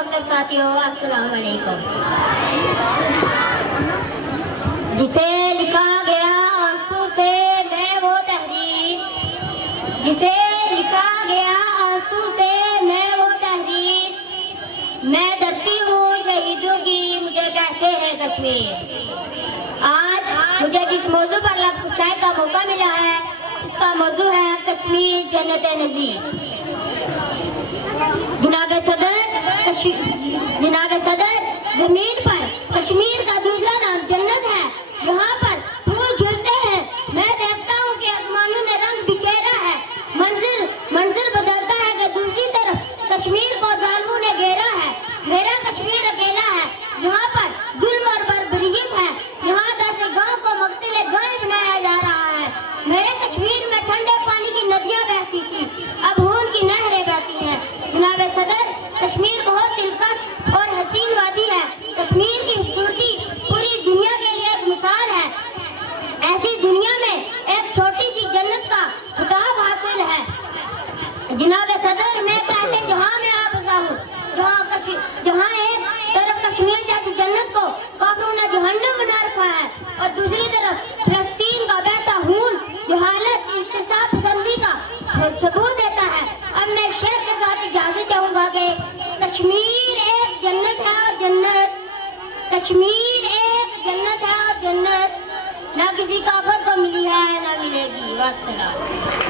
مکتب ساتھیوں السلام علیکم۔ جسے لکھا گیا آنسو سے میں وہ تحریر، جسے لکھا گیا آنسو سے میں وہ تحریر، میں ڈرتی ہوں شہیدوں کی مجھے کہتے ہیں کشمیر۔ آج مجھے جس موضوع پر لفظ شاعر کا موقع ملا ہے اس کا موضوع ہے کشمیر جنت نظیر۔ جناب صدر زمین پر کشمیر کا دوسرا نام جنت ہے، یہاں پر پھول کھلتے ہیں، میں دیکھتا ہوں کہ آسمانوں نے رنگ بکھیرا ہے، منظر بدلتا ہے کہ دوسری طرف کشمیر کو ظالموں نے گھیرا ہے۔ میرا کشمیر اکیلا ہے، یہاں پر ظلم اور بربریت ہے، یہاں 10 گاؤں کو مقتل گائے بنایا جا رہا ہے۔ میرے کشمیر میں ٹھنڈے پانی کی ندیاں بہتی تھی، اب خون کی نہریں بہتی ہیں۔ جناب صدر کشمیر بہت دلکش اور حسین وادی ہے، کشمیر کی خوبصورتی پوری دنیا کے لیے ایک مثال ہے۔ ایسی دنیا میں ایک چھوٹی سی جنت کا خطاب حاصل ہے۔ جناب صدر میں ایک ایسے جہاں میں آپ بسا ہوں جہاں ایک طرف کشمیر جیسی جنت کو کافروں نے جہنم بنا رکھا ہے اور دوسری طرف فلسطین کا بہتا خون جو حالت انتصاب پسندی کا ثبوت دیتا ہے۔ اب میں شعر کے ساتھ اجازت چاہوں گا کہ کشمیر ایک جنت ہے اور جنت، کشمیر ایک جنت ہے اور جنت نہ کسی کافر کو ملی ہے نہ ملے گی۔ والسلام۔